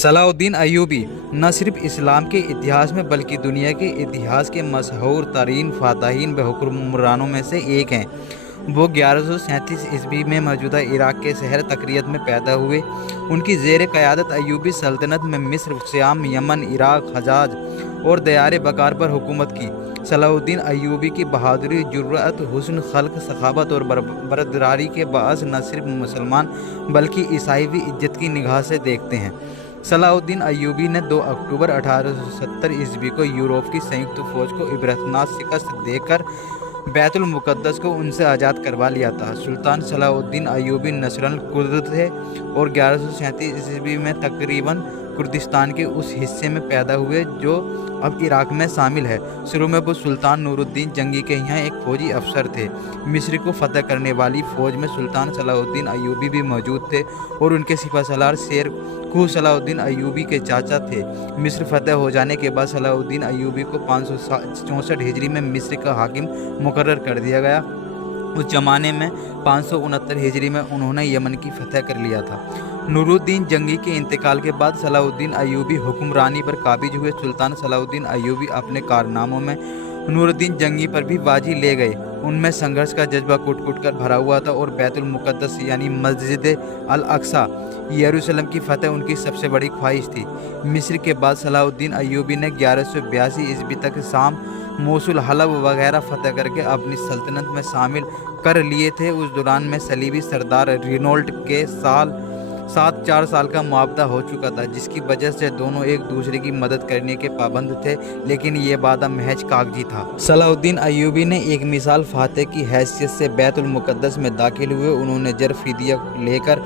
Salauddin Ayyubi न सिर्फ इस्लाम के इतिहास में बल्कि दुनिया के इतिहास के मशहूर तरीन फ़ातहीन व हुक्मरानों में से एक हैं। वो 1137 ईस्वी में मौजूदा इराक़ के शहर तक़रियत में पैदा हुए। उनकी ज़ेर क़यादत अय्यूबी सल्तनत में मिस्र, श्याम, यमन, इराक़, हजाज और दयार बकार पर हुकूमत की। सलाउद्दीन अय्यूबी की बहादुरी, जुर्रत, हुस्न खल्क़, सखावत और बरदरारी के बाअस न सिर्फ मुसलमान बल्कि ईसाई भी इज्जत की निगाह से देखते हैं। सलाउद्दीन अय्यूबी ने 2 अक्टूबर 1870 ईस्वी को यूरोप की संयुक्त फ़ौज को इबरतनाक शिकस्त देकर बैतुल मुक़द्दस को उनसे आज़ाद करवा लिया था। सुल्तान सलाउद्दीन अय्यूबी नस्लन कुर्द थे और 1137 ईस्वी में तकरीबन कुर्दिस्तान के उस हिस्से में पैदा हुए जो अब इराक़ में शामिल है। शुरू में वो सुल्तान नूरुद्दीन जंगी के यहाँ एक फ़ौजी अफसर थे। मिस्र को फ़तह करने वाली फ़ौज में सुल्तान सलाउद्दीन अय्यूबी भी मौजूद थे और उनके सिपहसालार शेर खूह सलाउद्दीन अय्यूबी के चाचा थे। मिस्र फ़तह हो जाने के बाद सलाउद्दीन अय्यूबी को 564 हिजरी में मिस्र का हाकिम मुकर्रर कर दिया गया। उस ज़माने में 569 हिजरी में उन्होंने यमन की फ़तह कर लिया था। नूरुद्दीन जंगी के इंतकाल के बाद सलाउद्दीन अय्यूबी हुक्मरानी पर काबिज हुए। सुल्तान सलाउद्दीन अय्यूबी अपने कारनामों में नूरुद्दीन जंगी पर भी बाजी ले गए। उनमें संघर्ष का जज्बा कूट कूट कर भरा हुआ था और बैतुल मुक़द्दस यानी मस्जिद अल अक्सा यरूशलेम की फ़तह उनकी सबसे बड़ी ख्वाहिश थी। मिस्र के बाद सलाउद्दीन अय्यूबी ने 1182 ईस्वी तक शाम, मोसुल, हलब वगैरह फ़तह करके अपनी सल्तनत में शामिल कर लिए थे। उस दौरान में सलीबी सरदार रिनोल्ट के साथ 4 साल का मुआहदा हो चुका था, जिसकी वजह से दोनों एक दूसरे की मदद करने के पाबंद थे, लेकिन ये वादा महज कागजी था। सलाउद्दीन अय्यूबी ने एक मिसाल फातह की हैसियत से बैतुल मुक़द्दस में दाखिल हुए। उन्होंने जर फिदिया लेकर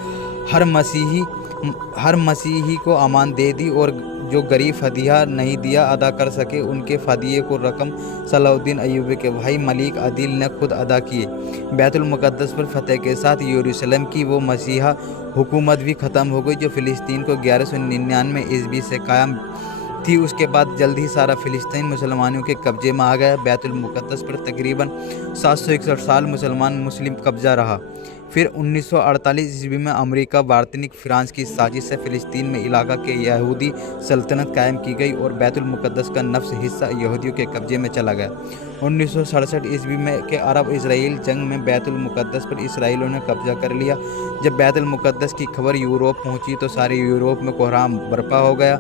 हर मसीही को अमान दे दी और जो गरीब फदिया नहीं दिया अदा कर सके उनके फदिये को रकम सलाउद्दीन अय्यूबी के भाई मलिक अदील ने खुद अदा किए। बैतुल मुक़द्दस पर फ़तह के साथ यरूशलेम की वो मसीहा हुकूमत भी ख़त्म हो गई जो फ़िलिस्तीन को 1199 ईस्वी से कायम थी। उसके बाद जल्द ही सारा फ़िलिस्तीन मुसलमानों के कब्जे में आ गया। बैतुल मुक़द्दस पर तकरीबन 761 साल मुस्लिम कब्जा रहा। फिर 1948 ईस्वी में अमेरिका, बार्तनिक फ्रांस की साजिश से फ़िलिस्तीन में इलाका के यहूदी सल्तनत कायम की गई और बैतुल मुक़द्दस का नफ्स हिस्सा यहूदियों के कब्जे में चला गया। 1967 ईस्वी में के अरब इसराइल जंग में बैतुल मुक़द्दस पर इसराइलियों ने कब्जा कर लिया। जब बैतुल मुक़द्दस की खबर यूरोप पहुंची तो सारे यूरोप में कोहराम बर्पा हो गया।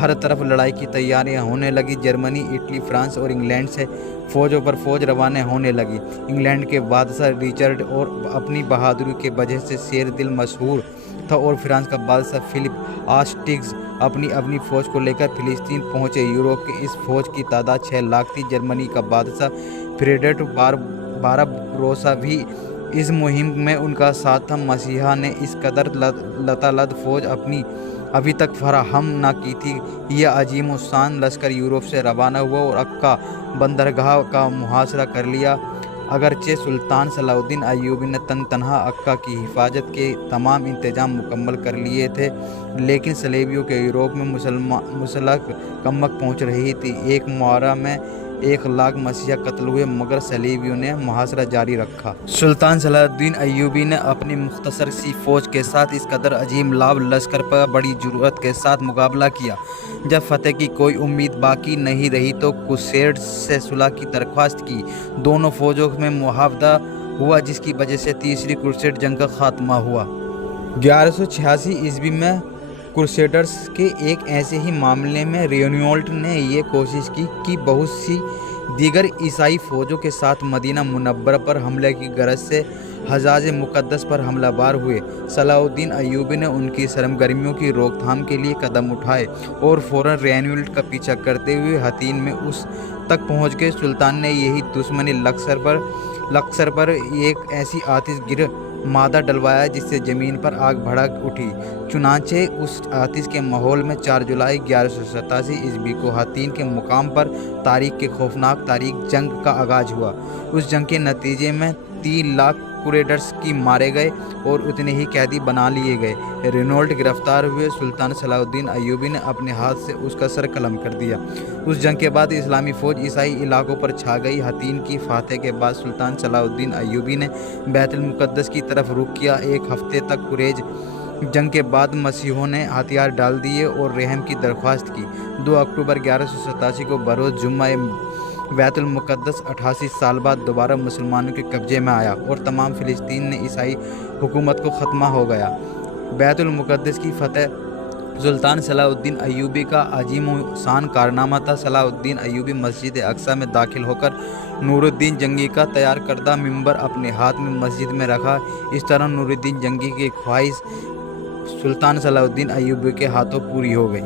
हर तरफ लड़ाई की तैयारियां होने लगी। जर्मनी, इटली, फ्रांस और इंग्लैंड से फ़ौजों पर फ़ौज रवाना होने लगी। इंग्लैंड के बादशाह रिचर्ड और अपनी बहादुरी के वजह से शेर दिल मशहूर था और फ्रांस का बादशाह फिलिप आस्टिग्स अपनी फ़ौज को लेकर फ़िलिस्तीन पहुंचे। यूरोप की इस फ़ौज की तादाद 6 लाख थी। जर्मनी का बादशाह फ्रेडरिक बारबरोसा भी इस मुहिम में उनका साथ था। मसीहा ने इस कदर लतालद फ़ौज अभी तक फराहम न की थी। यह अजीम उस्सान लश्कर यूरोप से रवाना हुआ और अक्का बंदरगाह का मुहासरा कर लिया। अगरचे सुल्तान सलाउद्दीन अय्यूबी ने तनहा अक्का की हिफाजत के तमाम इंतजाम मुकम्मल कर लिए थे, लेकिन सलेबियों के यूरोप में मुसलक कमक पहुँच रही थी। एक मुआरा में 1 लाख मसीहा कत्ल हुए, मगर सलीबियों ने मुहासरा जारी रखा। सुल्तान सलाउद्दीन अय्यूबी ने अपनी मुख्तसर सी फ़ौज के साथ इस कदर अजीम लाभ लश्कर पर बड़ी जुर्रत के साथ मुकाबला किया। जब फ़तह की कोई उम्मीद बाकी नहीं रही तो क्रूसेडर्स से सुलह की दरख्वास्त की। दोनों फ़ौजों में मुआहदा हुआ, जिसकी वजह से तीसरी क्रूसेड जंग का खात्मा हुआ। 1186 ईस्वी में क्रूसेडर्स के एक ऐसे ही मामले में रिनोल्ट ने ये कोशिश की कि बहुत सी दीगर ईसाई फ़ौजों के साथ मदीना मुनव्वरा पर हमले की गरज से हजाज मुक़द्दस पर हमलावर हुए। सलाउद्दीन अय्यूबी ने उनकी सरगर्मियों की रोकथाम के लिए कदम उठाए और फ़ौरन रिनोल्ट का पीछा करते हुए हतीन में उस तक पहुँच गए। सुल्तान ने यही दुश्मनी लश्कर पर एक ऐसी आतिश गिर मादा डलवाया जिससे ज़मीन पर आग भड़क उठी। चुनांचे उस आतिश के माहौल में 4 जुलाई 1187 ईस्वी को हतीन के मुकाम पर तारीख के खौफनाक तारीख जंग का आगाज़ हुआ। उस जंग के नतीजे में 3 लाख क्रूसेडर्स की मारे गए और उतने ही कैदी बना लिए गए। रिनोल्ट गिरफ्तार हुए। सुल्तान सलाउद्दीन अय्यूबी ने अपने हाथ से उसका सर कलम कर दिया। उस जंग के बाद इस्लामी फ़ौज ईसाई इलाकों पर छा गई। हतीन की फ़तह के बाद सुल्तान सलाउद्दीन अय्यूबी ने बैतुल मुक़द्दस की तरफ रुख किया। 1 हफ्ते तक جنگ کے بعد مسیحیوں نے ہتھیار ڈال دیے اور رحم کی درخواست کی۔ 2 اکتوبر 1187 کو بروز جمعہ بیت المقدس 88 سال بعد دوبارہ مسلمانوں کے قبضے میں آیا اور تمام فلسطین میں عیسائی حکومت کو ختمہ ہو گیا۔ بیت المقدس کی فتح سلطان صلاح الدین ایوبی کا عظیم شان کارنامہ تھا۔ صلاح الدین ایوبی مسجد اقصیٰ میں داخل ہو کر نور الدین جنگی کا تیار کردہ منبر اپنے ہاتھ میں مسجد میں رکھا۔ اس طرح نور الدین جنگی کی خواہش سلطان صلاح الدین ایوبی کے ہاتھوں پوری ہو گئی۔